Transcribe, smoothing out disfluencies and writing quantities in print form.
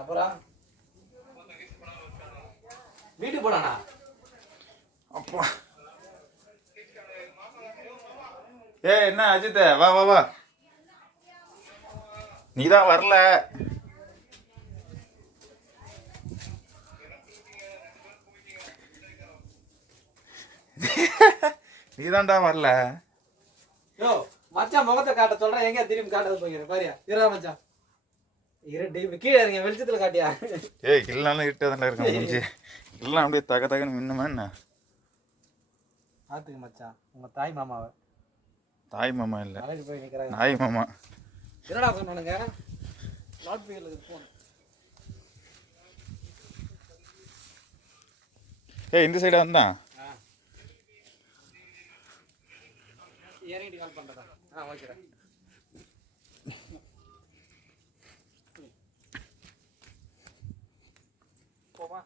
அப்புறம் வீட்டுக்கு போனானா? அப்பா என்ன அஜித், வா வா வா. நீதான் வரல. நீதான்டா வரல. யோ மச்சான் முகத்தை காட்ட சொல்றேன், எங்க திரும்பி காட்டுறது போய்க்கிறேன் பாரியா. இரா மச்சான் இரு, கீழே இருங்க, வெளிச்சத்துல காட்டியா. இல்லைனாலும் இருட்டதான்டா இருக்க முடிஞ்சு. இல்லைனா அப்படியே தக தகன்னு மின்னுமா என்ன? ஆத்துக்கு மச்சான் உங்க தாய் மாமாவை. தாய் மாமா இல்லை, போய் நிக்கிறாங்க நாய் மாமா. என்னடா சொன்னானுங்க? லாட் ஸ்பீக்கர்ல போன். இந்த சைடா வந்தான். இறங்கிட்டு கால் பண்றதா? ஓகேடா. போமா.